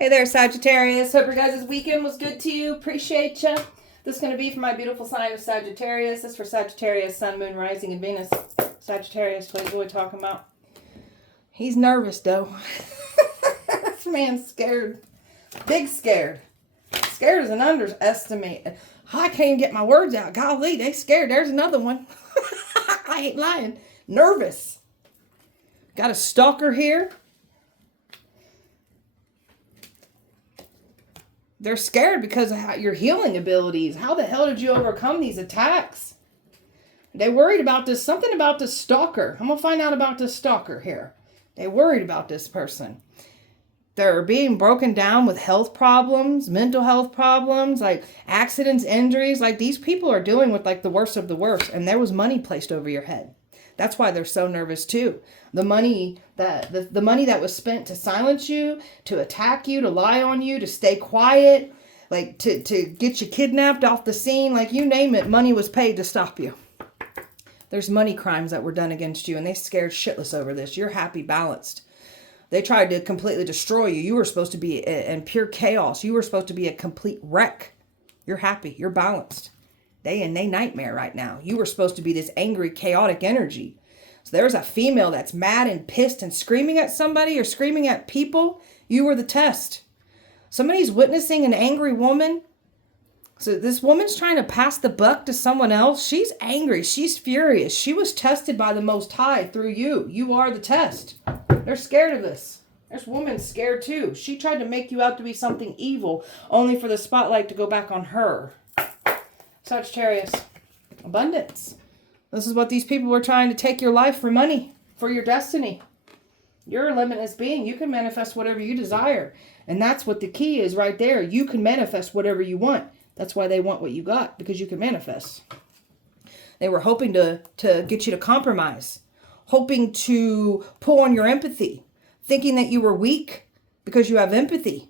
Hey there, Sagittarius. Hope your guys' weekend was good to you. Appreciate you. This is going to be for my beautiful sign of Sagittarius. This is for Sagittarius, Sun, Moon, Rising, and Venus. Sagittarius, what are we talking about? He's nervous, though. This man's scared. Big scared. Scared is an underestimate. I can't even get my words out. Golly, they scared. There's another one. I ain't lying. Nervous. Got a stalker here. They're scared because of your healing abilities. How the hell did you overcome these attacks? They worried about this, something about this stalker. I'm going to find out about this stalker here. They worried about this person. They're being broken down with health problems, mental health problems, like accidents, injuries. Like these people are dealing with like the worst of the worst. And there was money placed over your head. That's why they're so nervous too. The money that was spent to silence you, to attack you, to lie on you, to stay quiet, like to get you kidnapped off the scene, like you name it, money was paid to stop you. There's money crimes that were done against you and they scared shitless over this. You're happy, balanced. They tried to completely destroy you. You were supposed to be in pure chaos. You were supposed to be a complete wreck. You're happy. You're balanced. They in they nightmare right now. You were supposed to be this angry, chaotic energy. So there's a female that's mad and pissed and screaming at somebody or screaming at people. You were the test. Somebody's witnessing an angry woman. So this woman's trying to pass the buck to someone else. She's angry. She's furious. She was tested by the Most High through you. You are the test. They're scared of this. This woman's scared too. She tried to make you out to be something evil, only for the spotlight to go back on her. Sagittarius, abundance. This is what these people were trying to take your life for money, for your destiny. You're a limitless being. You can manifest whatever you desire. And that's what the key is right there. You can manifest whatever you want. That's why they want what you got, because you can manifest. They were hoping to get you to compromise, hoping to pull on your empathy, thinking that you were weak because you have empathy.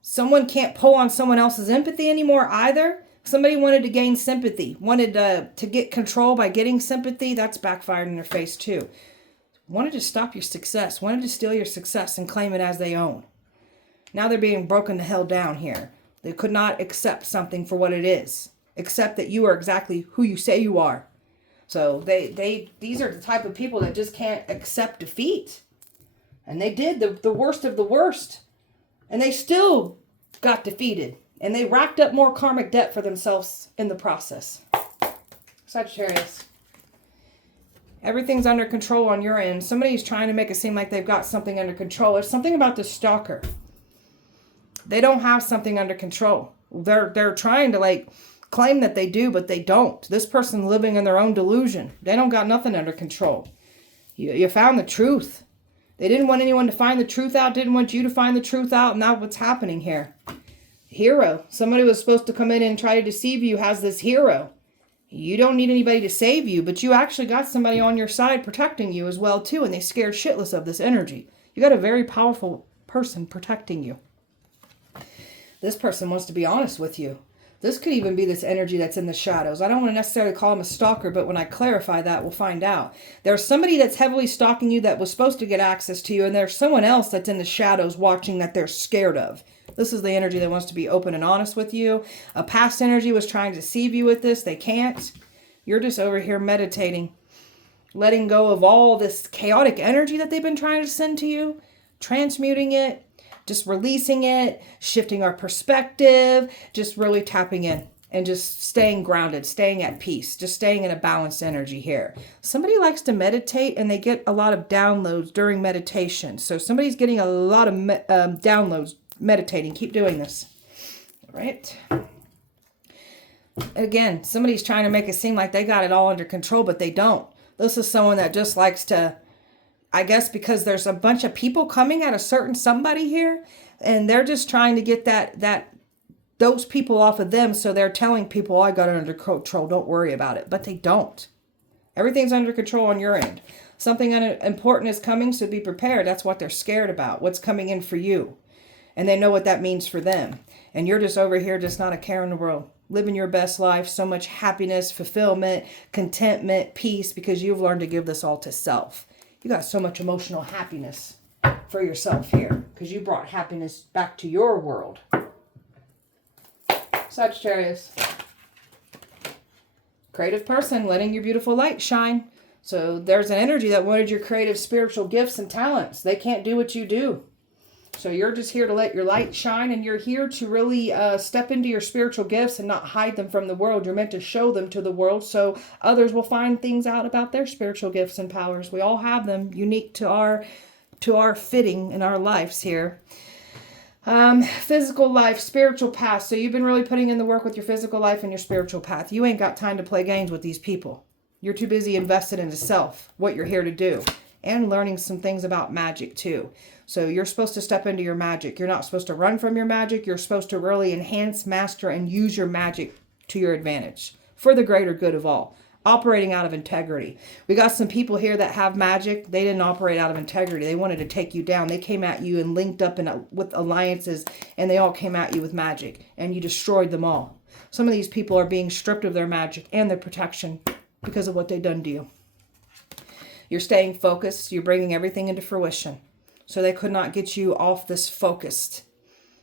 Someone can't pull on someone else's empathy anymore either. Somebody wanted to gain sympathy, wanted to get control by getting sympathy. That's backfired in their face too. Wanted to stop your success, wanted to steal your success and claim it as their own. Now they're being broken the hell down here. They could not accept something for what it is. Accept that you are exactly who you say you are. So these are the type of people that just can't accept defeat. And they did the worst of the worst. And they still got defeated. And they racked up more karmic debt for themselves in the process. Sagittarius. Everything's under control on your end. Somebody's trying to make it seem like they've got something under control. There's something about the stalker. They don't have something under control. They're trying to like claim that they do, but they don't. This person living in their own delusion. They don't got nothing under control. You found the truth. They didn't want anyone to find the truth out, didn't want you to find the truth out, and that's what's happening here. Hero. Somebody was supposed to come in and try to deceive you has this hero. You don't need anybody to save you, but you actually got somebody on your side protecting you as well too, and they scared shitless of this energy. You got a very powerful person protecting you. This person wants to be honest with you. This could even be this energy that's in the shadows. I don't want to necessarily call him a stalker, but when I clarify that, we'll find out. There's somebody that's heavily stalking you that was supposed to get access to you, and there's someone else that's in the shadows watching that they're scared of. This is the energy that wants to be open and honest with you. A past energy was trying to deceive you with this. They can't. You're just over here meditating, letting go of all this chaotic energy that they've been trying to send to you, transmuting it, just releasing it, shifting our perspective, just really tapping in and just staying grounded, staying at peace, just staying in a balanced energy here. Somebody likes to meditate and they get a lot of downloads during meditation. So somebody's getting a lot of downloads meditating. Keep doing this. All right. Again, somebody's trying to make it seem like they got it all under control, but they don't. This is someone that just likes to, I guess because there's a bunch of people coming at a certain somebody here, and they're just trying to get those people off of them, so they're telling people, oh, I got it under control, don't worry about it. But they don't. Everything's under control on your end. Something important is coming, so be prepared. That's what they're scared about, what's coming in for you. And they know what that means for them. And you're just over here, just not a care in the world. Living your best life, so much happiness, fulfillment, contentment, peace, because you've learned to give this all to self. You got so much emotional happiness. for yourself here, because you brought happiness back to your world. Sagittarius. Creative person, letting your beautiful light shine. So there's an energy that wanted your creative spiritual gifts and talents. They can't do what you do. So you're just here to let your light shine, and you're here to really step into your spiritual gifts and not hide them from the world. You're meant to show them to the world so others will find things out about their spiritual gifts and powers. We all have them, unique to our fitting in our lives here. Physical life, spiritual path. So you've been really putting in the work with your physical life and your spiritual path. You ain't got time to play games with these people. You're too busy invested into self, what you're here to do, and learning some things about magic too. So you're supposed to step into your magic. You're not supposed to run from your magic. You're supposed to really enhance, master, and use your magic to your advantage for the greater good of all. Operating out of integrity. We got some people here that have magic. They didn't operate out of integrity. They wanted to take you down. They came at you and linked up with alliances, and they all came at you with magic, and you destroyed them all. Some of these people are being stripped of their magic and their protection because of what they've done to you. You're staying focused. You're bringing everything into fruition. So they could not get you off this focused.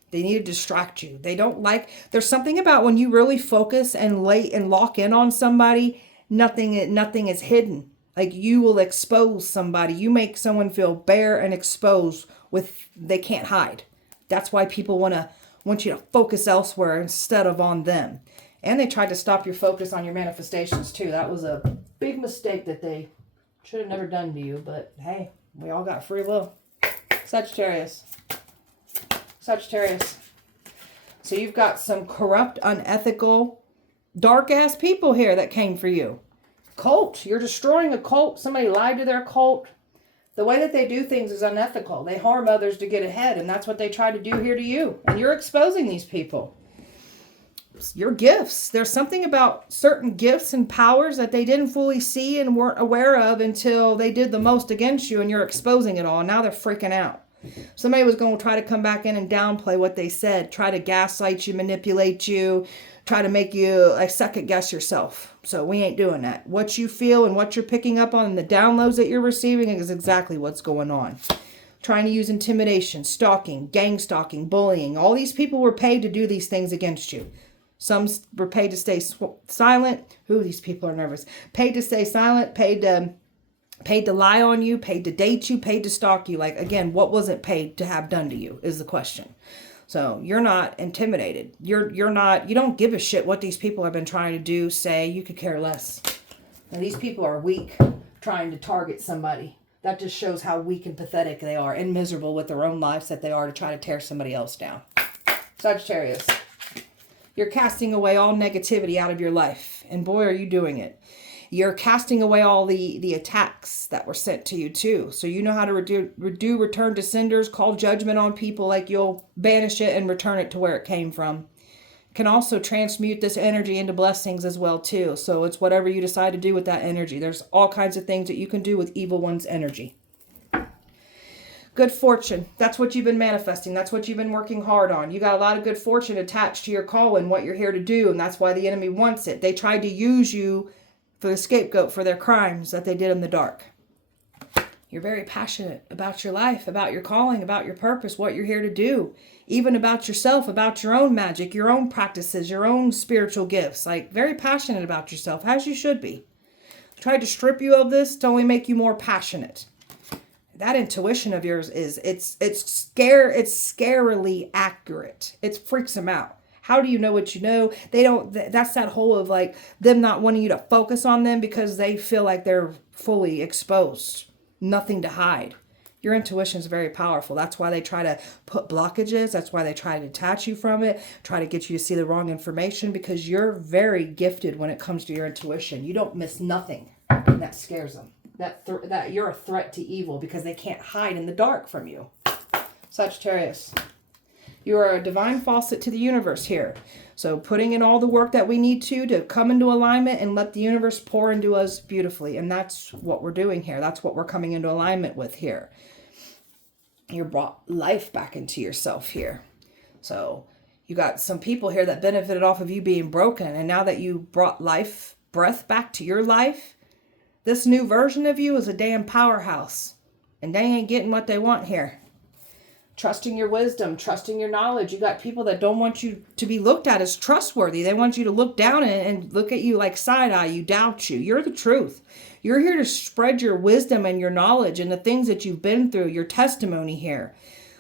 They need to distract you. They don't like, there's something about when you really focus and lock in on somebody, nothing is hidden. Like you will expose somebody. You make someone feel bare and exposed they can't hide. That's why people want you to focus elsewhere instead of on them. And they tried to stop your focus on your manifestations too. That was a big mistake that they should have never done to you. But hey, we all got free will. Sagittarius. Sagittarius. So you've got some corrupt, unethical, dark-ass people here that came for you. Cult. You're destroying a cult. Somebody lied to their cult. The way that they do things is unethical. They harm others to get ahead, and that's what they try to do here to you. And you're exposing these people. Your gifts. There's something about certain gifts and powers that they didn't fully see and weren't aware of until they did the most against you, and you're exposing it all. And now they're freaking out. Somebody was going to try to come back in and downplay what they said, try to gaslight you, manipulate you, try to make you second guess yourself. So we ain't doing that. What you feel and what you're picking up on and the downloads that you're receiving is exactly what's going on. Trying to use intimidation, stalking, gang stalking, bullying. All these people were paid to do these things against you. Some were paid to stay silent. Ooh, these people are nervous. Paid to stay silent, paid to lie on you, paid to date you, paid to stalk you. Like, again, what wasn't paid to have done to you is the question. So you're not intimidated. You don't give a shit what these people have been trying to do, say. You could care less. And these people are weak, trying to target somebody. That just shows how weak and pathetic they are and miserable with their own lives that they are to try to tear somebody else down. Sagittarius. You're casting away all negativity out of your life. And boy, are you doing it. You're casting away all the attacks that were sent to you too. So you know how to return to senders, call judgment on people, like you'll banish it and return it to where it came from. Can also transmute this energy into blessings as well too. So it's whatever you decide to do with that energy. There's all kinds of things that you can do with evil one's energy. Good fortune. That's what you've been manifesting. That's what you've been working hard on. You got a lot of good fortune attached to your call and what you're here to do. And that's why the enemy wants it. They tried to use you for the scapegoat for their crimes that they did in the dark. You're very passionate about your life, about your calling, about your purpose, what you're here to do. Even about yourself, about your own magic, your own practices, your own spiritual gifts. Like, very passionate about yourself, as you should be. Tried to strip you of this to only make you more passionate. That intuition of yours it's scarily accurate. It freaks them out. How do you know what you know? That's that whole of like them not wanting you to focus on them because they feel like they're fully exposed. Nothing to hide. Your intuition is very powerful. That's why they try to put blockages. That's why they try to detach you from it. Try to get you to see the wrong information because you're very gifted when it comes to your intuition. You don't miss nothing. And that scares them. That you're a threat to evil because they can't hide in the dark from you. Sagittarius. You are a divine faucet to the universe here. So putting in all the work that we need to come into alignment and let the universe pour into us beautifully. And that's what we're doing here. That's what we're coming into alignment with here. You brought life back into yourself here. So you got some people here that benefited off of you being broken. And now that you brought breath back to your life, this new version of you is a damn powerhouse. and they ain't getting what they want here. Trusting your wisdom, trusting your knowledge. You got people that don't want you to be looked at as trustworthy. They want you to look down and look at you like side eye. You doubt you. You're the truth. You're here to spread your wisdom and your knowledge and the things that you've been through, your testimony here.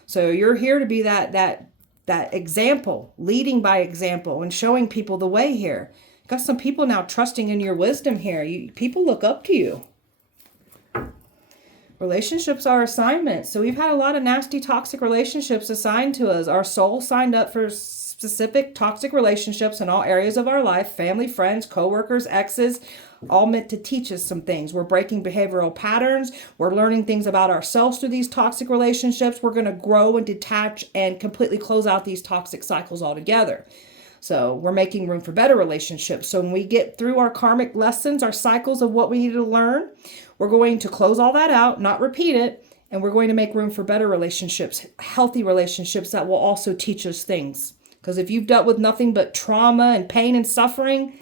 So you're here to be that example, leading by example and showing people the way here. You got some people now trusting in your wisdom here. People look up to you. Relationships are assignments. So we've had a lot of nasty, toxic relationships assigned to us. Our soul signed up for specific toxic relationships in all areas of our life. Family, friends, coworkers, exes, all meant to teach us some things. We're breaking behavioral patterns. We're learning things about ourselves through these toxic relationships. We're going to grow and detach and completely close out these toxic cycles altogether. So we're making room for better relationships. So when we get through our karmic lessons, our cycles of what we need to learn, we're going to close all that out, not repeat it, and we're going to make room for better relationships, healthy relationships that will also teach us things. Because if you've dealt with nothing but trauma and pain and suffering,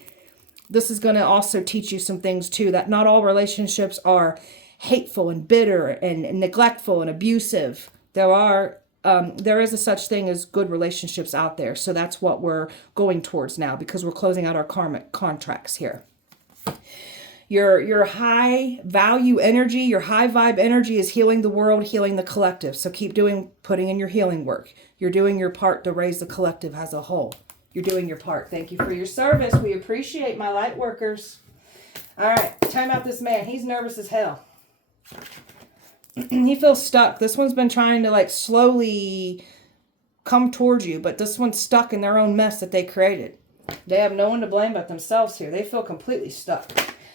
this is going to also teach you some things too, that not all relationships are hateful and bitter and neglectful and abusive. There is a such thing as good relationships out there. So that's what we're going towards now, because we're closing out our karmic contracts here. Your high value energy, your high vibe energy is healing the world, healing the collective. So keep putting in your healing work. You're doing your part to raise the collective as a whole. You're doing your part. Thank you for your service. We appreciate my light workers. All right, time out this man. He's nervous as hell. He feels stuck. This one's been trying to like slowly come towards you, but this one's stuck in their own mess that they created. They have no one to blame but themselves here. They feel completely stuck.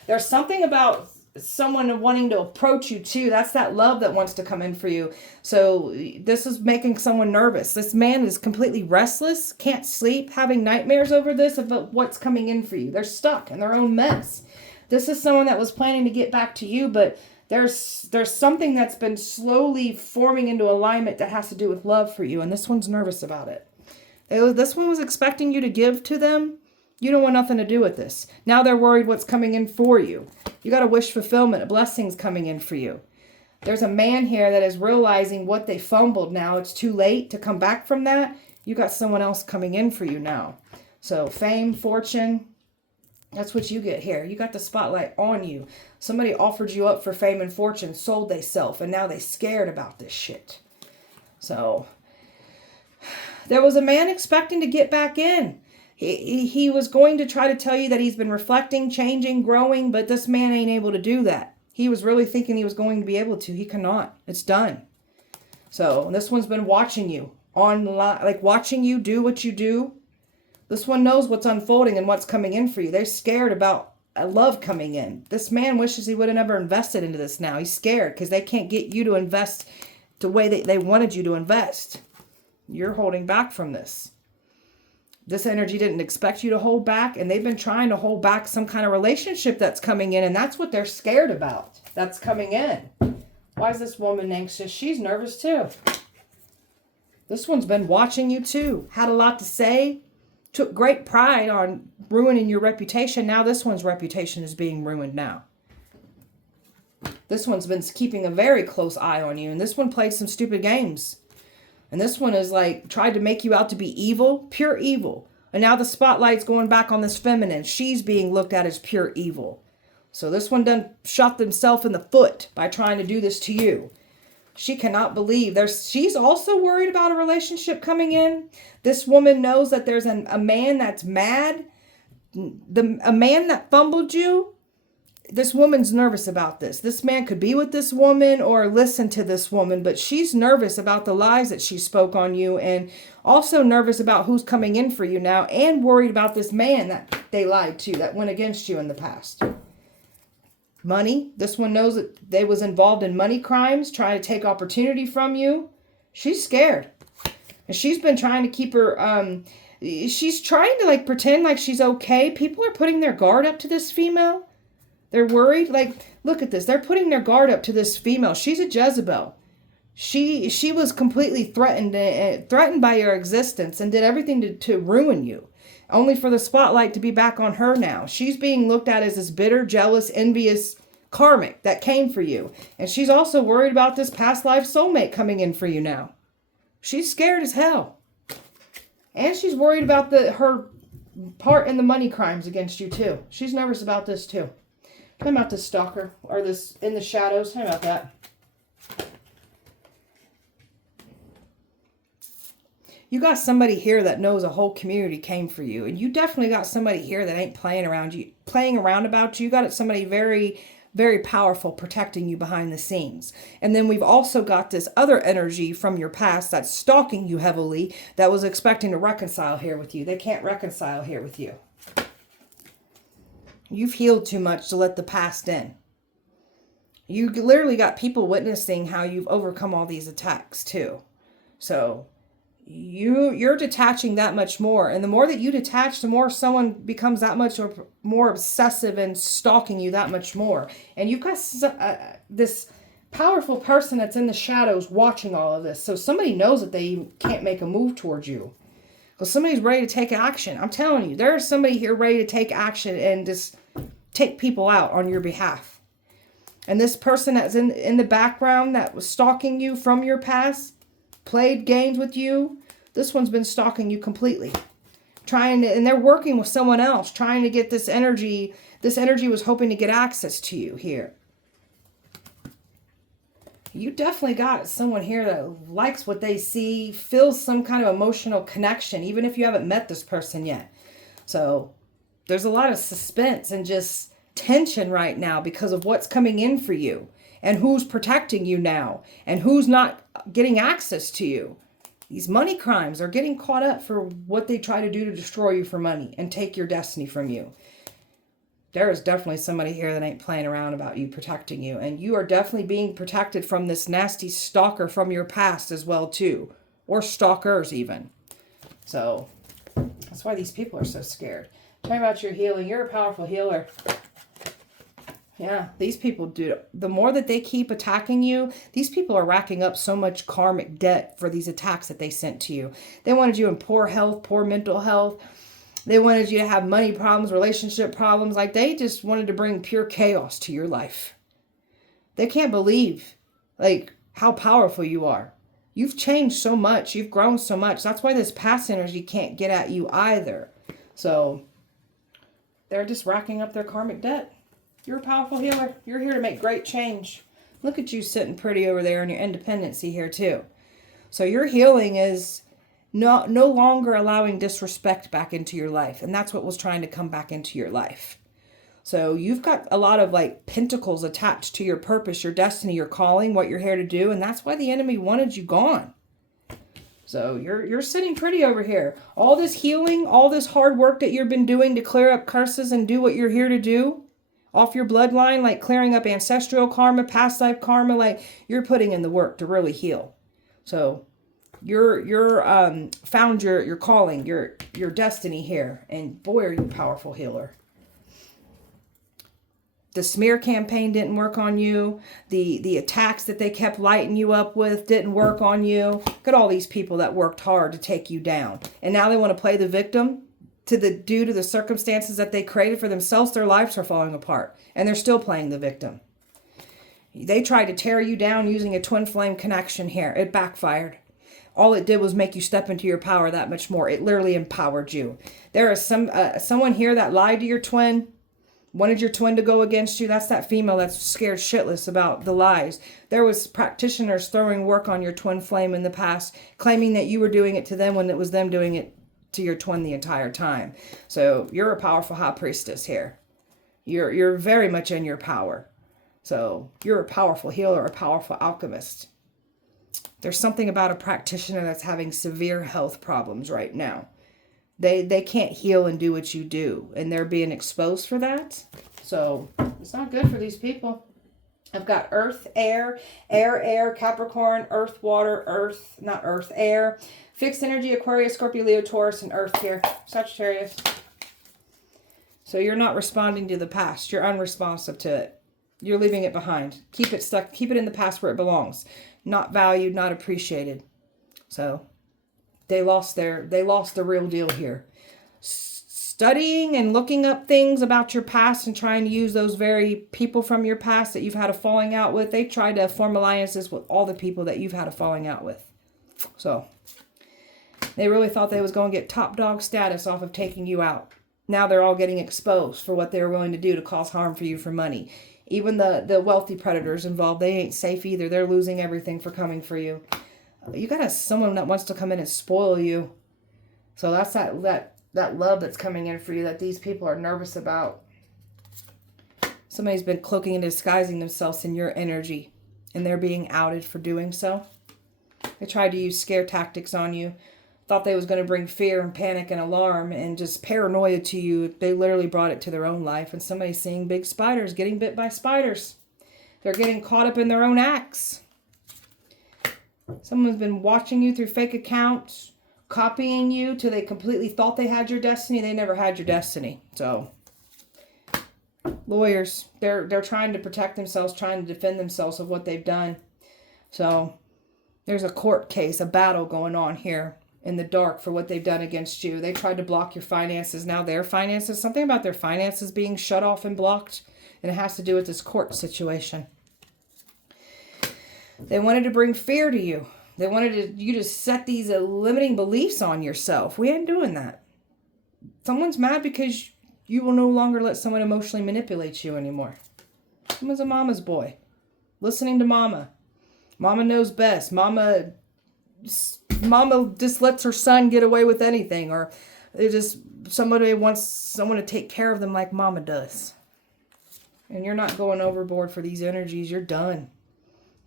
There's something about someone wanting to approach you too. That's that love that wants to come in for you. So this is making someone nervous. This man is completely restless, can't sleep, having nightmares over this, about what's coming in for you. They're stuck in their own mess. This is someone that was planning to get back to you, but there's something that's been slowly forming into alignment that has to do with love for you, and this one's nervous about it. This one was expecting you to give to them. You don't want nothing to do with this. Now they're worried what's coming in for you. You got a wish fulfillment, a blessing's coming in for you. There's a man here that is realizing what they fumbled now. It's too late to come back from that. You got someone else coming in for you now. So fame, fortune, that's what you get here. You got the spotlight on you. Somebody offered you up for fame and fortune, sold they self, and now they scared about this shit. So there was a man expecting to get back in. He was going to try to tell you that he's been reflecting, changing, growing, but this man ain't able to do that. He was really thinking he was going to be able to. He cannot. It's done. So this one's been watching you online, like watching you do what you do. This one knows what's unfolding and what's coming in for you. They're scared about a love coming in. This man wishes he would have never invested into this now. He's scared because they can't get you to invest the way that they wanted you to invest. You're holding back from this. This energy didn't expect you to hold back, and they've been trying to hold back some kind of relationship that's coming in, and that's what they're scared about. That's coming in. Why is this woman anxious? She's nervous too. This one's been watching you too. Had a lot to say. Took great pride on ruining your reputation. Now this one's reputation is being ruined now. This one's been keeping a very close eye on you, and this one played some stupid games. And this one is like, tried to make you out to be evil, pure evil. And now the spotlight's going back on this feminine. She's being looked at as pure evil. So this one done shot themselves in the foot by trying to do this to you. She cannot believe. She's also worried about a relationship coming in. This woman knows that there's a man that's mad. A man that fumbled you. This woman's nervous about this. This man could be with this woman or listen to this woman, but she's nervous about the lies that she spoke on you, and also nervous about who's coming in for you now, and worried about this man that they lied to, that went against you in the past. Money. This one knows that they was involved in money crimes, trying to take opportunity from you. She's scared. And she's been trying to keep her, she's trying to like pretend like she's okay. People are putting their guard up to this female. They're worried. Like, look at this. They're putting their guard up to this female. She's a Jezebel. She was completely threatened by your existence and did everything to ruin you. Only for the spotlight to be back on her now. She's being looked at as this bitter, jealous, envious, karmic that came for you. And she's also worried about this past life soulmate coming in for you now. She's scared as hell. And she's worried about her part in the money crimes against you too. She's nervous about this too. Tell me about this stalker, or this in the shadows. Tell me about that. You got somebody here that knows a whole community came for you. And you definitely got somebody here that ain't playing around about you. You got somebody very, very powerful protecting you behind the scenes. And then we've also got this other energy from your past that's stalking you heavily that was expecting to reconcile here with you. They can't reconcile here with you. You've healed too much to let the past in. You literally got people witnessing how you've overcome all these attacks too. So you're detaching that much more. And the more that you detach, the more someone becomes that much more obsessive and stalking you that much more. And you've got this powerful person that's in the shadows watching all of this. So somebody knows that they can't make a move towards you. Because somebody's ready to take action. I'm telling you, there's somebody here ready to take action and just take people out on your behalf. And this person that's in the background that was stalking you from your past, played games with you, this one's been stalking you completely. And they're working with someone else, trying to get this energy. This energy was hoping to get access to you here. You definitely got someone here that likes what they see, feels some kind of emotional connection, even if you haven't met this person yet. So there's a lot of suspense and just tension right now because of what's coming in for you and who's protecting you now and who's not getting access to you. These money crimes are getting caught up for what they try to do to destroy you for money and take your destiny from you. There is definitely somebody here that ain't playing around about you, protecting you. And you are definitely being protected from this nasty stalker from your past as well, too. Or stalkers, even. So, that's why these people are so scared. Tell me about your healing. You're a powerful healer. Yeah, these people do. The more that they keep attacking you, these people are racking up so much karmic debt for these attacks that they sent to you. They wanted you in poor health, poor mental health. They wanted you to have money problems, relationship problems. Like, they just wanted to bring pure chaos to your life. They can't believe, like, how powerful you are. You've changed so much. You've grown so much. That's why this past energy can't get at you either. So, they're just racking up their karmic debt. You're a powerful healer. You're here to make great change. Look at you sitting pretty over there in your independency here, too. So, your healing is no longer allowing disrespect back into your life. And that's what was trying to come back into your life. So you've got a lot of like pentacles attached to your purpose, your destiny, your calling, what you're here to do. And that's why the enemy wanted you gone. So you're sitting pretty over here. All this healing, all this hard work that you've been doing to clear up curses and do what you're here to do off your bloodline, like clearing up ancestral karma, past life karma, like you're putting in the work to really heal. So You're found your calling, your destiny here. And boy, are you a powerful healer. The smear campaign didn't work on you. The attacks that they kept lighting you up with didn't work on you. Look at all these people that worked hard to take you down. And now they want to play the victim due to the circumstances that they created for themselves. Their lives are falling apart. And they're still playing the victim. They tried to tear you down using a twin flame connection here. It backfired. All it did was make you step into your power that much more. It literally empowered you. There is someone here that lied to your twin, wanted your twin to go against you. That's that female that's scared shitless about the lies. There was practitioners throwing work on your twin flame in the past, claiming that you were doing it to them when it was them doing it to your twin the entire time. So you're a powerful high priestess here. You're very much in your power. So you're a powerful healer, a powerful alchemist. There's something about a practitioner that's having severe health problems right now. They can't heal and do what you do. And they're being exposed for that. So it's not good for these people. I've got earth, air, Capricorn, earth, water, earth, not earth, air. Fixed energy, Aquarius, Scorpio, Leo, Taurus, and earth here. Sagittarius. So you're not responding to the past. You're unresponsive to it. You're leaving it behind. Keep it stuck. Keep it in the past where it belongs. Not valued, not appreciated. So they lost the real deal here. studying and looking up things about your past and trying to use those very people from your past that you've had a falling out with. They tried to form alliances with all the people that you've had a falling out with. So they really thought they was going to get top dog status off of taking you out. Now they're all getting exposed for what they were willing to do to cause harm for you for money. Even the wealthy predators involved, they ain't safe either. They're losing everything for coming for you. You got someone that wants to come in and spoil you. So that's that love that's coming in for you that these people are nervous about. Somebody's been cloaking and disguising themselves in your energy, and they're being outed for doing so. They tried to use scare tactics on you. Thought they was going to bring fear and panic and alarm and just paranoia to you. They literally brought it to their own life. And somebody's seeing big spiders, getting bit by spiders. They're getting caught up in their own acts. Someone's been watching you through fake accounts, copying you till they completely thought they had your destiny. They never had your destiny. So, lawyers, they're trying to protect themselves, trying to defend themselves of what they've done. So, there's a court case, a battle going on here in the dark for what they've done against you. They tried to block your finances. Now their finances, something about their finances being shut off and blocked. And it has to do with this court situation. They wanted to bring fear to you. They wanted you to set these limiting beliefs on yourself. We ain't doing that. Someone's mad because you will no longer let someone emotionally manipulate you anymore. Someone's a mama's boy. Listening to mama. Mama knows best. Mama just lets her son get away with anything, or somebody wants someone to take care of them like mama does. And you're not going overboard for these energies. You're done.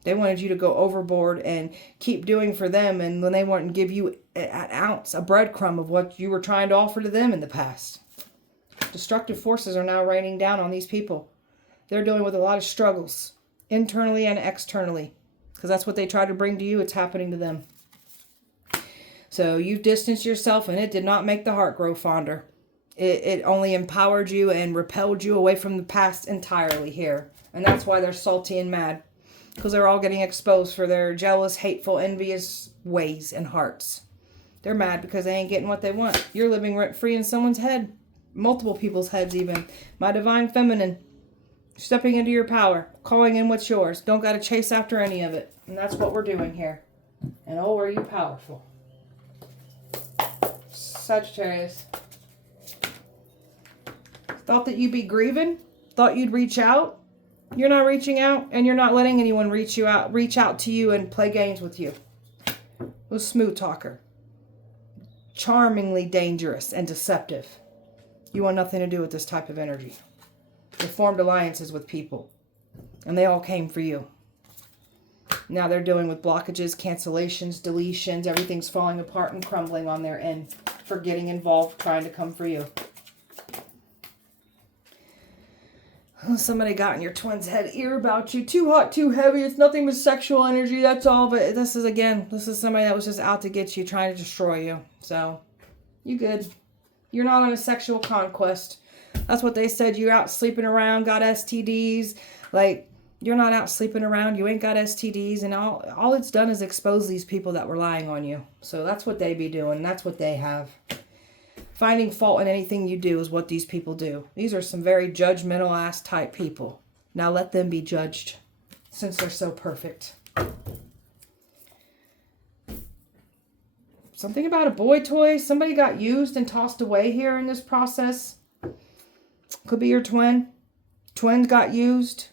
They wanted you to go overboard and keep doing for them, and when they want to give you an ounce, a breadcrumb of what you were trying to offer to them in the past. Destructive forces are now raining down on these people. They're dealing with a lot of struggles, internally and externally, because that's what they try to bring to you. It's happening to them. So you've distanced yourself, and it did not make the heart grow fonder. It only empowered you and repelled you away from the past entirely here. And that's why they're salty and mad. Because they're all getting exposed for their jealous, hateful, envious ways and hearts. They're mad because they ain't getting what they want. You're living rent-free in someone's head. Multiple people's heads even. My divine feminine. Stepping into your power. Calling in what's yours. Don't got to chase after any of it. And that's what we're doing here. And oh, are you powerful. Sagittarius. Thought that you'd be grieving? Thought you'd reach out? You're not reaching out, and you're not letting anyone reach out to you and play games with you. A smooth talker. Charmingly dangerous and deceptive. You want nothing to do with this type of energy. They formed alliances with people, and they all came for you. Now they're dealing with blockages, cancellations, deletions. Everything's falling apart and crumbling on their end for getting involved, trying to come for you. Somebody got in your twin's head ear about you. Too hot, too heavy. It's nothing but sexual energy. That's all. But this is somebody that was just out to get you, trying to destroy you. So, you good. You're not on a sexual conquest. That's what they said. You're out sleeping around, got STDs. Like, you're not out sleeping around. You ain't got STDs. And all it's done is expose these people that were lying on you. So, that's what they be doing. That's what they have. Finding fault in anything you do is what these people do. These are some very judgmental ass type people. Now let them be judged since they're so perfect. Something about a boy toy. Somebody got used and tossed away here in this process. Could be your twin. Twins got used.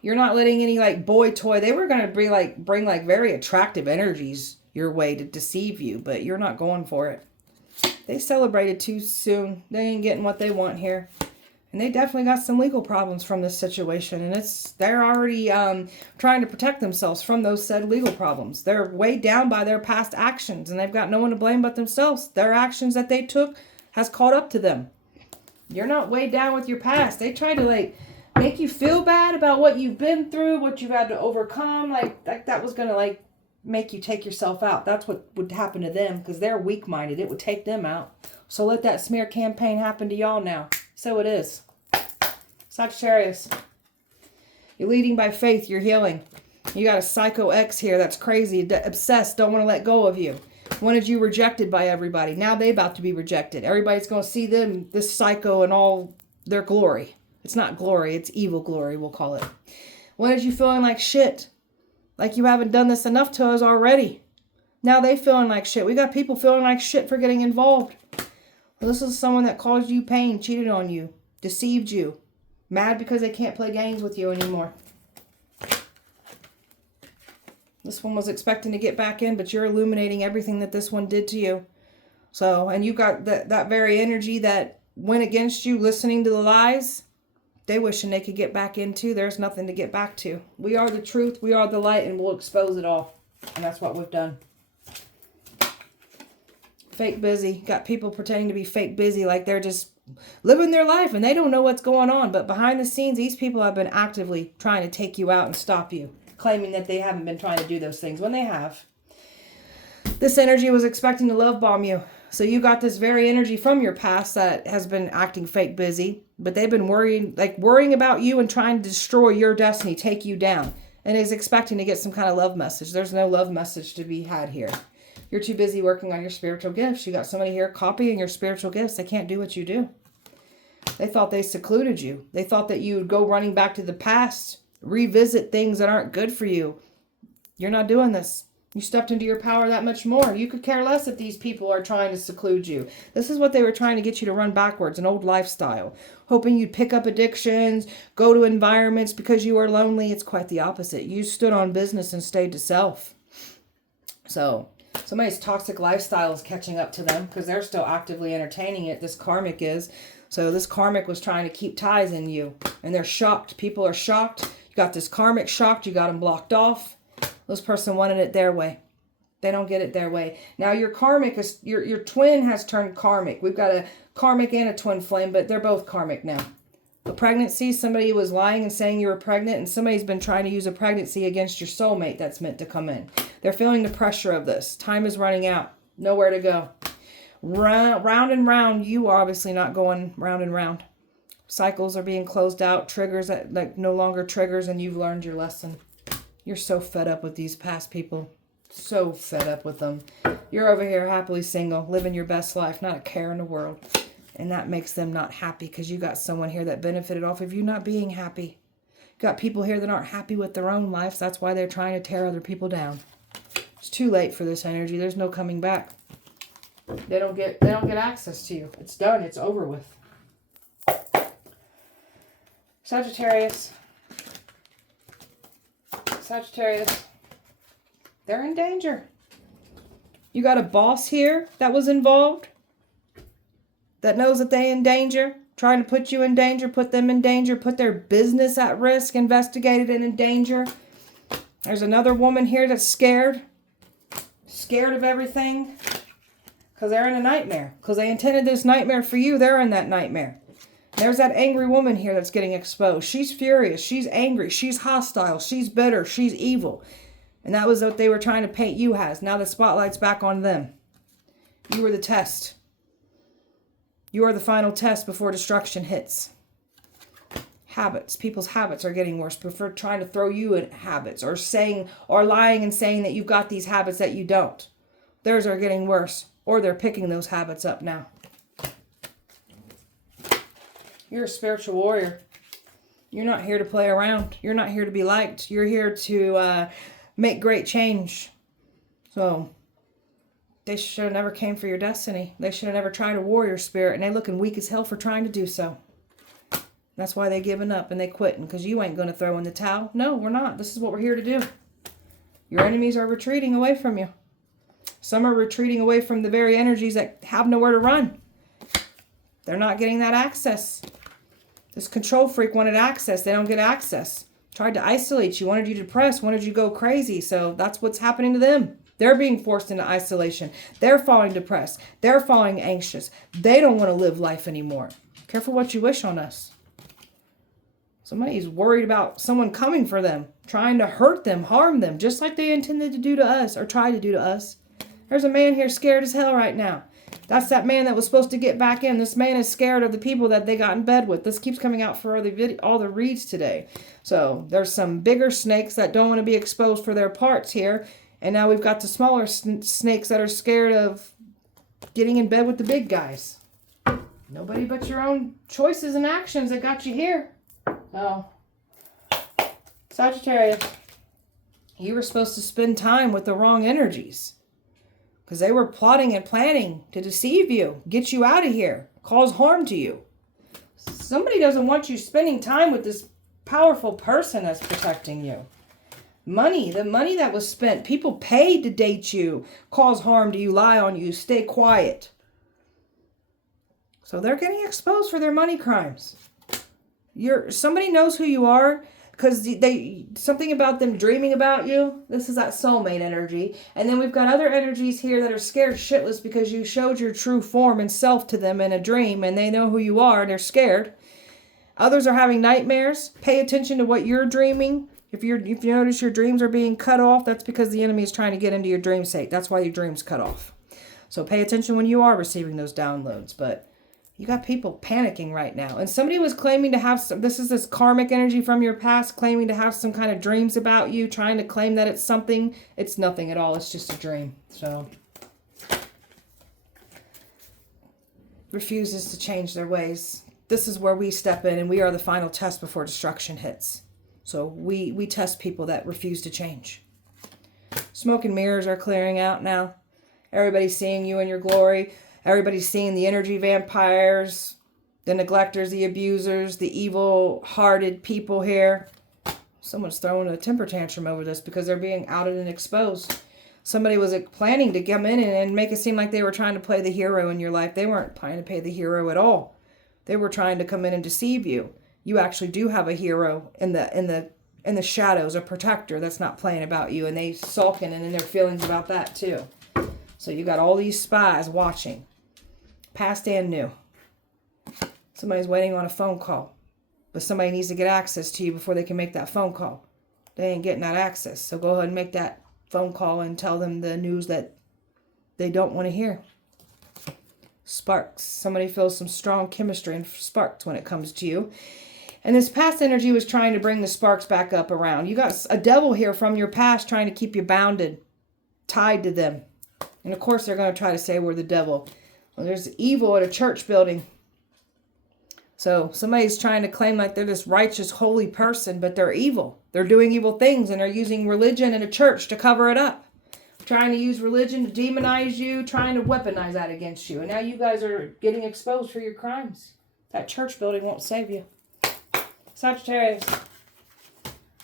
You're not letting any like boy toy. They were going to bring like very attractive energies your way to deceive you, but you're not going for it. They celebrated too soon. They ain't getting what they want here. And they definitely got some legal problems from this situation. And they're already trying to protect themselves from those said legal problems. They're weighed down by their past actions. And they've got no one to blame but themselves. Their actions that they took has caught up to them. You're not weighed down with your past. They try to make you feel bad about what you've been through, what you've had to overcome. Like that was going to make you take yourself out. That's what would happen to them because they're weak-minded. It would take them out. So let that smear campaign happen to y'all now. So it is. Sagittarius. You're leading by faith. You're healing. You got a psycho ex here that's crazy, obsessed, don't want to let go of you. Wanted you rejected by everybody. Now they about to be rejected. Everybody's going to see them, this psycho, in all their glory. It's not glory, it's evil glory, we'll call it. Wanted you feeling like shit. Like you haven't done this enough to us already. Now they feeling like shit. We got people feeling like shit for getting involved. Well, this is someone that caused you pain, cheated on you, deceived you. Mad because they can't play games with you anymore. This one was expecting to get back in, but you're illuminating everything that this one did to you. So, and you got that very energy that went against you, listening to the lies. They wishing they could get back in too. There's nothing to get back to. We are the truth. We are the light, and we'll expose it all. And that's what we've done. Fake busy. Got people pretending to be fake busy like they're just living their life and they don't know what's going on. But behind the scenes, these people have been actively trying to take you out and stop you, claiming that they haven't been trying to do those things when they have. This energy was expecting to love bomb you. So you got this very energy from your past that has been acting fake busy, but they've been worrying about you and trying to destroy your destiny, take you down, and is expecting to get some kind of love message. There's no love message to be had here. You're too busy working on your spiritual gifts. You got somebody here copying your spiritual gifts. They can't do what you do. They thought they secluded you. They thought that you would go running back to the past, revisit things that aren't good for you. You're not doing this. You stepped into your power that much more. You could care less if these people are trying to seclude you. This is what they were trying to get you to run backwards, an old lifestyle. Hoping you'd pick up addictions, go to environments because you were lonely. It's quite the opposite. You stood on business and stayed to self. So somebody's toxic lifestyle is catching up to them because they're still actively entertaining it. This karmic is. So this karmic was trying to keep ties in you. And they're shocked. People are shocked. You got this karmic shocked. You got them blocked off. This person wanted it their way. They don't get it their way. Now your karmic is, your twin has turned karmic. We've got a karmic and a twin flame, but they're both karmic now. The pregnancy, somebody was lying and saying you were pregnant, and somebody's been trying to use a pregnancy against your soulmate that's meant to come in. They're feeling the pressure of this. Time is running out. Nowhere to go. Round and round. You are obviously not going round and round. Cycles are being closed out. Triggers that like no longer triggers, and you've learned your lesson. You're so fed up with these past people. So fed up with them. You're over here happily single, living your best life, not a care in the world. And that makes them not happy because you got someone here that benefited off of you not being happy. You got people here that aren't happy with their own lives. That's why they're trying to tear other people down. It's too late for this energy. There's no coming back. They don't get access to you. It's done. It's over with. Sagittarius. Sagittarius, they're in danger. You got a boss here that was involved that knows that they're in danger, trying to put you in danger, put them in danger, put their business at risk, investigated and in danger. There's another woman here that's scared of everything because they're in a nightmare. Because they intended this nightmare for you, they're in that nightmare. There's that angry woman here that's getting exposed. She's furious. She's angry. She's hostile. She's bitter. She's evil. And that was what they were trying to paint you as. Now the spotlight's back on them. You were the test. You are the final test before destruction hits. Habits. People's habits are getting worse. Prefer trying to throw you in habits or lying and saying that you've got these habits that you don't. Theirs are getting worse. Or they're picking those habits up now. You're a spiritual warrior. You're not here to play around. You're not here to be liked. You're here to make great change. So they should have never came for your destiny. They should have never tried a warrior spirit. And they're looking weak as hell for trying to do so. That's why they giving up and they quitting. Because you ain't going to throw in the towel. No, we're not. This is what we're here to do. Your enemies are retreating away from you. Some are retreating away from the very energies that have nowhere to run. They're not getting that access. This control freak wanted access. They don't get access. Tried to isolate you, wanted you depressed, wanted you to go crazy. So that's what's happening to them. They're being forced into isolation. They're falling depressed. They're falling anxious. They don't want to live life anymore. Careful what you wish on us. Somebody's worried about someone coming for them, trying to hurt them, harm them, just like they intended to do to us or try to do to us. There's a man here scared as hell right now. That's that man that was supposed to get back in. This man is scared of the people that they got in bed with. This keeps coming out for all the reads today. So there's some bigger snakes that don't want to be exposed for their parts here. And now we've got the smaller snakes that are scared of getting in bed with the big guys. Nobody but your own choices and actions that got you here. Oh. Sagittarius, you were supposed to spend time with the wrong energies. Because they were plotting and planning to deceive you, get you out of here, cause harm to you. Somebody doesn't want you spending time with this powerful person that's protecting you. Money, the money that was spent, people paid to date you, cause harm to you, lie on you, stay quiet. So they're getting exposed for their money crimes. Somebody knows who you are. Because something about them dreaming about you. This is that soulmate energy. And then we've got other energies here that are scared shitless because you showed your true form and self to them in a dream. And they know who you are and they're scared. Others are having nightmares. Pay attention to what you're dreaming. If you notice your dreams are being cut off, that's because the enemy is trying to get into your dream state. That's why your dream's cut off. So pay attention when you are receiving those downloads. But you got people panicking right now. And somebody was claiming to have some, this is this karmic energy from your past, claiming to have some kind of dreams about you, trying to claim that it's something. It's nothing at all. It's just a dream. So, refuses to change their ways. This is where we step in and we are the final test before destruction hits. So we test people that refuse to change. Smoke and mirrors are clearing out now. Everybody's seeing you in your glory. Everybody's seeing the energy vampires, the neglectors, the abusers, the evil-hearted people here. Someone's throwing a temper tantrum over this because they're being outed and exposed. Somebody was planning to come in and make it seem like they were trying to play the hero in your life. They weren't planning to play the hero at all. They were trying to come in and deceive you. You actually do have a hero in the shadows, a protector that's not playing about you, and they sulking and in their feelings about that too. So you got all these spies watching. Past and new. Somebody's waiting on a phone call. But somebody needs to get access to you before they can make that phone call. They ain't getting that access. So go ahead and make that phone call and tell them the news that they don't want to hear. Sparks. Somebody feels some strong chemistry and sparks when it comes to you. And this past energy was trying to bring the sparks back up around. You got a devil here from your past trying to keep you bounded, tied to them. And of course they're going to try to say we're the devil. Well, there's evil at a church building. So somebody's trying to claim like they're this righteous, holy person, but they're evil. They're doing evil things and they're using religion and a church to cover it up. Trying to use religion to demonize you, trying to weaponize that against you. And now you guys are getting exposed for your crimes. That church building won't save you. Sagittarius,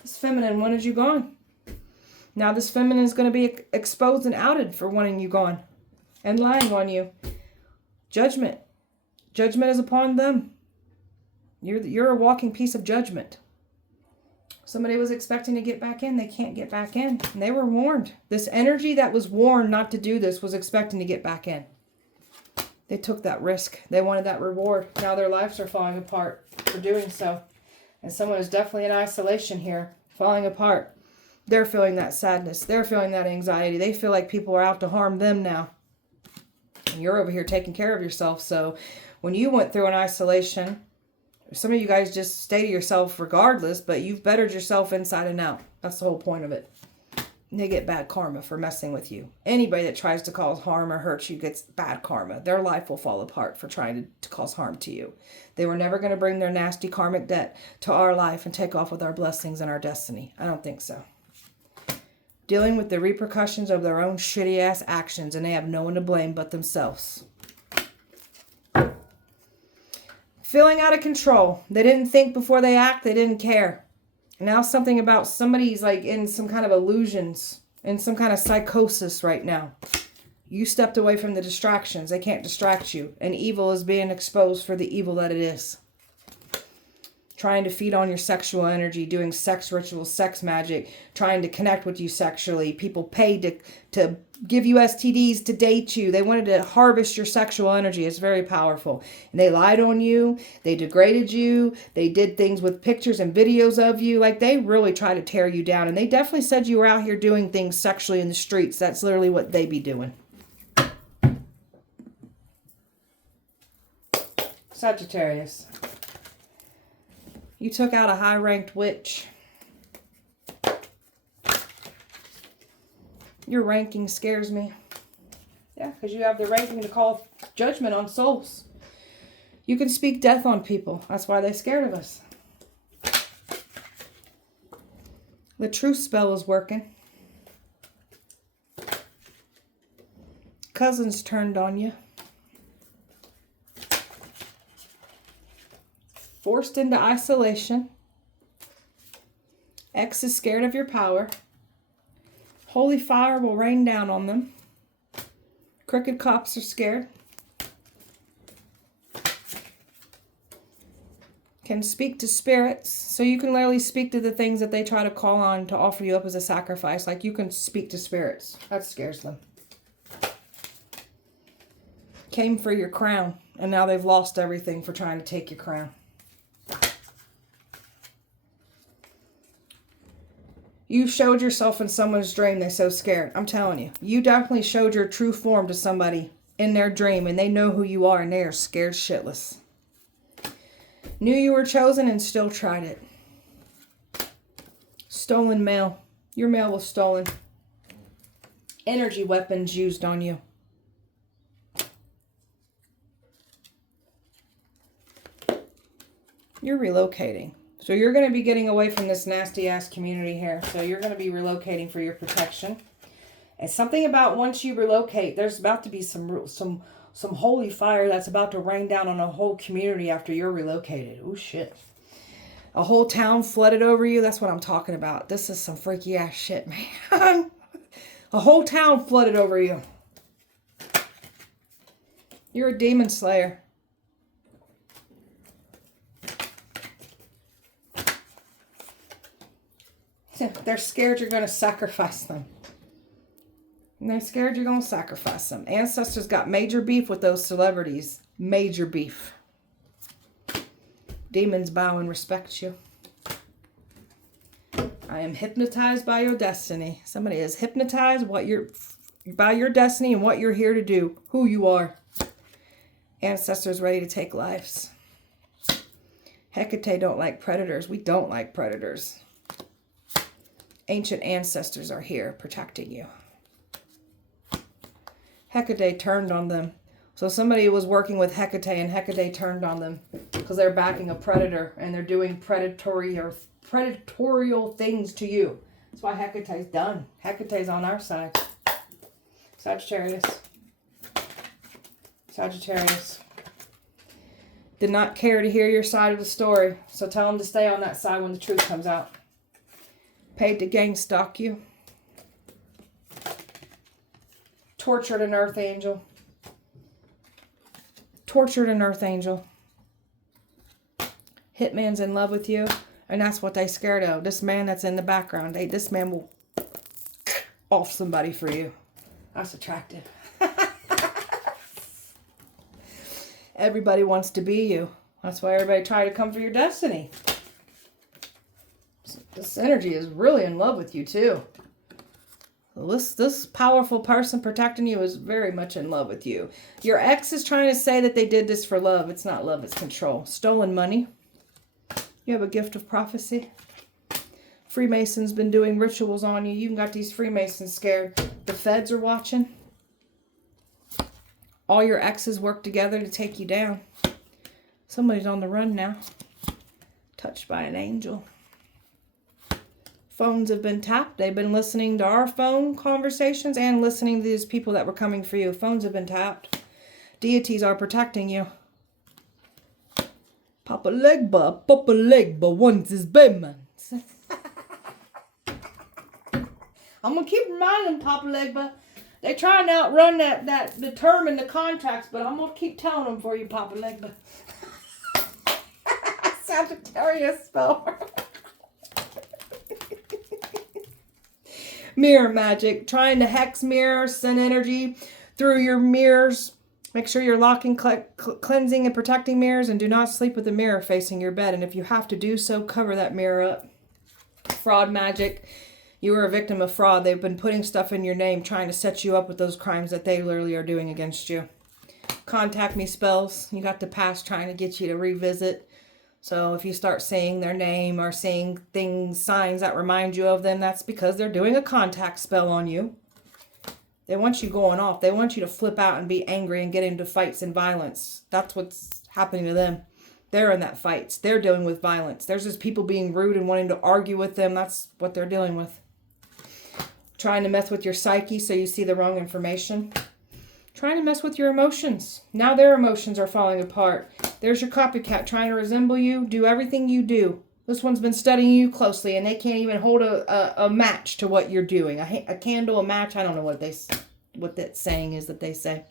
this feminine wanted you gone. Now this feminine is going to be exposed and outed for wanting you gone and lying on you. Judgment. Judgment is upon them. You're a walking piece of judgment. Somebody was expecting to get back in. They can't get back in. And they were warned. This energy that was warned not to do this was expecting to get back in. They took that risk. They wanted that reward. Now their lives are falling apart for doing so. And someone is definitely in isolation here, falling apart. They're feeling that sadness. They're feeling that anxiety. They feel like people are out to harm them now. And you're over here taking care of yourself. So when you went through an isolation, some of you guys just stay to yourself regardless, but you've bettered yourself inside and out. That's the whole point of it. And they get bad karma for messing with you. Anybody that tries to cause harm or hurt you gets bad karma. Their life will fall apart for trying to cause harm to you. They were never going to bring their nasty karmic debt to our life and take off with our blessings and our destiny. I don't think so. Dealing with the repercussions of their own shitty ass actions, and they have no one to blame but themselves. Feeling out of control. They didn't think before they act. They didn't care. And now something about somebody's like in some kind of illusions, in some kind of psychosis right now. You stepped away from the distractions. They can't distract you. And evil is being exposed for the evil that it is. Trying to feed on your sexual energy, doing sex rituals, sex magic, trying to connect with you sexually. People paid to give you STDs to date you. They wanted to harvest your sexual energy. It's very powerful. And they lied on you. They degraded you. They did things with pictures and videos of you. Like they really tried to tear you down. And they definitely said you were out here doing things sexually in the streets. That's literally what they be doing. Sagittarius. You took out a high-ranked witch. Your ranking scares me. Yeah, because you have the ranking to call judgment on souls. You can speak death on people. That's why they're scared of us. The truth spell is working. Cousins turned on you. Forced into isolation. Ex is scared of your power. Holy fire will rain down on them. Crooked cops are scared. Can speak to spirits. So you can literally speak to the things that they try to call on to offer you up as a sacrifice. Like you can speak to spirits. That scares them. Came for your crown. And now they've lost everything for trying to take your crown. You showed yourself in someone's dream. They're so scared. I'm telling you. You definitely showed your true form to somebody in their dream. And they know who you are. And they are scared shitless. Knew you were chosen and still tried it. Stolen mail. Your mail was stolen. Energy weapons used on you. You're relocating. So you're going to be getting away from this nasty ass community here. So you're going to be relocating for your protection. And something about once you relocate, there's about to be some holy fire that's about to rain down on a whole community after you're relocated. Oh shit. A whole town flooded over you. That's what I'm talking about. This is some freaky ass shit, man. A whole town flooded over you. You're a demon slayer. They're scared you're going to sacrifice them. And they're scared you're going to sacrifice them. Ancestors got major beef with those celebrities. Major beef. Demons bow and respect you. I am hypnotized by your destiny. Somebody is hypnotized by your destiny and what you're here to do. Who you are. Ancestors ready to take lives. Hecate don't like predators. We don't like predators. Ancient ancestors are here protecting you. Hecate turned on them. So somebody was working with Hecate and Hecate turned on them because they're backing a predator and they're doing predatorial things to you. That's why Hecate's done. Hecate's on our side. Sagittarius. Sagittarius. Did not care to hear your side of the story. So tell them to stay on that side when the truth comes out. Paid to gang stalk you. Tortured an earth angel. Tortured an earth angel. Hitman's in love with you. And that's what they scared of. This man that's in the background. This man will off somebody for you. That's attractive. Everybody wants to be you. That's why everybody tried to come for your destiny. This energy is really in love with you too. This powerful person protecting you is very much in love with you. Your ex is trying to say that they did this for love. It's not love, it's control. Stolen money. You have a gift of prophecy. Freemasons been doing rituals on you. You got these Freemasons scared. The feds are watching. All your exes work together to take you down. Somebody's on the run now. Touched by an angel. Phones have been tapped. They've been listening to our phone conversations and listening to these people that were coming for you. Phones have been tapped. Deities are protecting you. Papa Legba, once his bedman. I'm going to keep reminding Papa Legba. They trying to outrun the term in the contracts, but I'm going to keep telling them for you, Papa Legba. Sagittarius spell. Mirror magic. Trying to hex mirrors, send energy through your mirrors. Make sure you're locking, cleansing, and protecting mirrors. And do not sleep with the mirror facing your bed. And if you have to do so, cover that mirror up. Fraud magic. You were a victim of fraud. They've been putting stuff in your name, trying to set you up with those crimes that they literally are doing against you. Contact me spells. You got the past trying to get you to revisit. So if you start saying their name or seeing things, signs that remind you of them, that's because they're doing a contact spell on you. They want you going off. They want you to flip out and be angry and get into fights and violence. That's what's happening to them. They're in that fights. They're dealing with violence. There's just people being rude and wanting to argue with them. That's what they're dealing with. Trying to mess with your psyche so you see the wrong information. Trying to mess with your emotions. Now their emotions are falling apart. There's your copycat trying to resemble you. Do everything you do. This one's been studying you closely, and they can't even hold a match to what you're doing. A candle, a match. I don't know what that saying is that they say.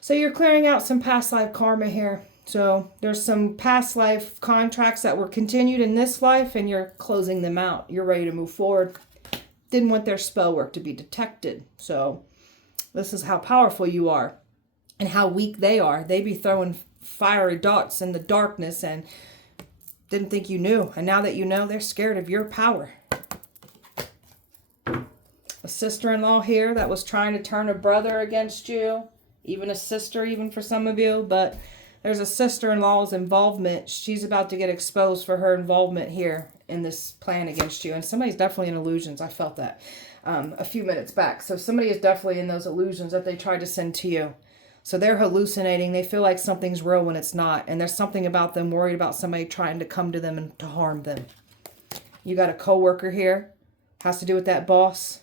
So you're clearing out some past life karma here. So there's some past life contracts that were continued in this life, and you're closing them out. You're ready to move forward. Didn't want their spell work to be detected. So this is how powerful you are and how weak they are. They be throwing fiery darts in the darkness and didn't think you knew. And now that you know, they're scared of your power. A sister-in-law here that was trying to turn a brother against you. Even a sister, even for some of you. But there's a sister-in-law's involvement. She's about to get exposed for her involvement here in this plan against you. And somebody's definitely in illusions. I felt that a few minutes back. So somebody is definitely in those illusions that they tried to send to you. So they're hallucinating. They feel like something's real when it's not. And there's something about them worried about somebody trying to come to them and to harm them. You got a coworker here. Has to do with that boss.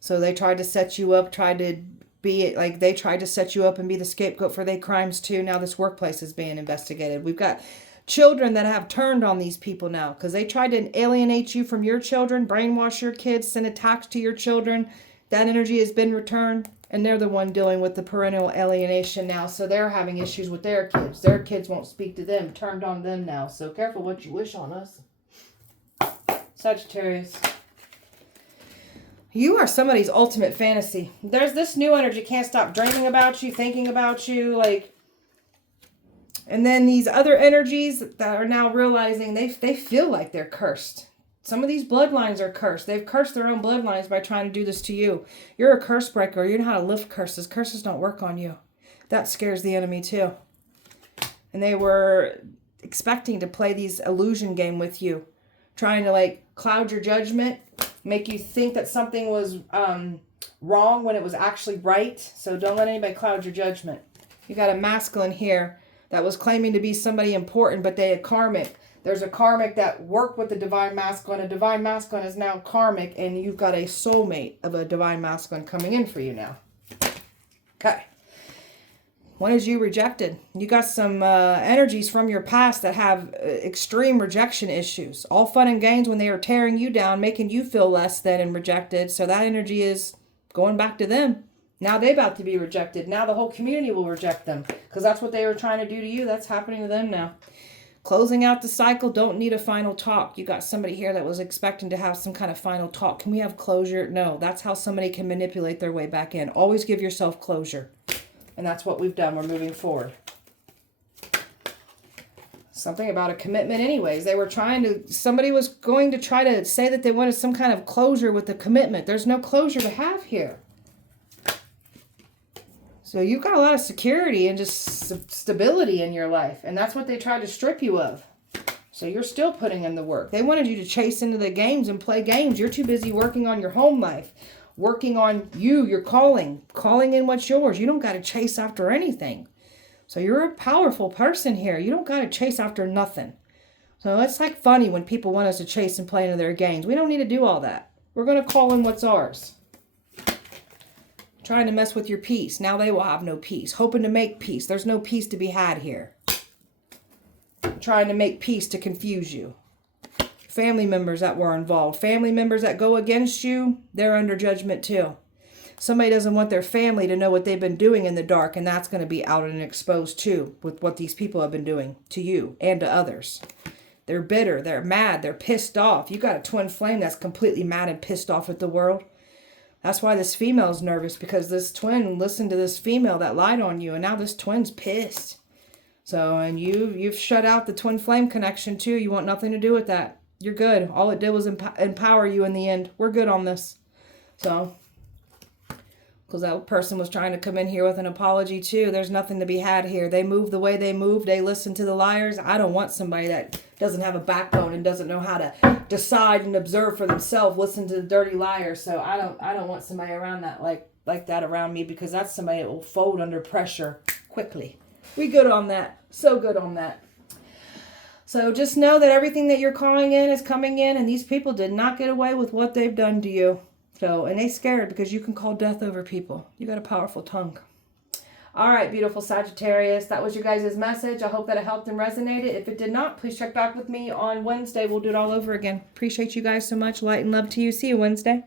So they tried to set you up, tried to be like they tried to set you up and be the scapegoat for their crimes too. Now this workplace is being investigated. We've got children that have turned on these people now because they tried to alienate you from your children, brainwash your kids, send attacks to your children. That energy has been returned. And they're the one dealing with the parental alienation now. So they're having issues with their kids. Their kids won't speak to them. Turned on them now. So careful what you wish on us. Sagittarius. You are somebody's ultimate fantasy. There's this new energy. Can't stop dreaming about you. Thinking about you. Like. And then these other energies that are now realizing they feel like they're cursed. Some of these bloodlines are cursed. They've cursed their own bloodlines by trying to do this to you. You're a curse breaker. You know how to lift curses. Curses don't work on you. That scares the enemy too. And they were expecting to play these illusion game with you. Trying to like cloud your judgment. Make you think that something was wrong when it was actually right. So don't let anybody cloud your judgment. You got a masculine here that was claiming to be somebody important, but they are karmic. There's a karmic that worked with the divine masculine. A divine masculine is now karmic, and you've got a soulmate of a divine masculine coming in for you now. Okay. One is you rejected. You got some energies from your past that have extreme rejection issues. All fun and games when they are tearing you down, making you feel less than and rejected. So that energy is going back to them. Now they're about to be rejected. Now the whole community will reject them because that's what they were trying to do to you. That's happening to them now. Closing out the cycle, don't need a final talk. You got somebody here that was expecting to have some kind of final talk. Can we have closure? No, that's how somebody can manipulate their way back in. Always give yourself closure. And that's what we've done. We're moving forward. Something about a commitment anyways. They were somebody was going to try to say that they wanted some kind of closure with the commitment. There's no closure to have here. So you've got a lot of security and just stability in your life. And that's what they tried to strip you of. So you're still putting in the work. They wanted you to chase into the games and play games. You're too busy working on your home life. Working on you, your calling. Calling in what's yours. You don't got to chase after anything. So you're a powerful person here. You don't got to chase after nothing. So it's like funny when people want us to chase and play into their games. We don't need to do all that. We're going to call in what's ours. Trying to mess with your peace. Now they will have no peace. Hoping to make peace. There's no peace to be had here. Trying to make peace to confuse you. Family members that were involved. Family members that go against you, they're under judgment too. Somebody doesn't want their family to know what they've been doing in the dark, and that's going to be out and exposed too with what these people have been doing to you and to others. They're bitter. They're mad. They're pissed off. You got a twin flame that's completely mad and pissed off at the world. That's why this female's nervous, because this twin listened to this female that lied on you, and now this twin's pissed. So, and you've shut out the twin flame connection too. You want nothing to do with that. You're good. All it did was empower you in the end. We're good on this. So, because that person was trying to come in here with an apology too. There's nothing to be had here. They move the way they move. They listen to the liars. I don't want somebody that doesn't have a backbone and doesn't know how to decide and observe for themselves. Listen to the dirty liar. So I don't want somebody around that like that around me, because that's somebody that will fold under pressure quickly. We good on that. So good on that. So just know that everything that you're calling in is coming in, and these people did not get away with what they've done to you. So, and they scared, because you can call death over people. You got a powerful tongue. All right, beautiful Sagittarius. That was your guys' message. I hope that it helped and resonated. If it did not, please check back with me on Wednesday. We'll do it all over again. Appreciate you guys so much. Light and love to you. See you Wednesday.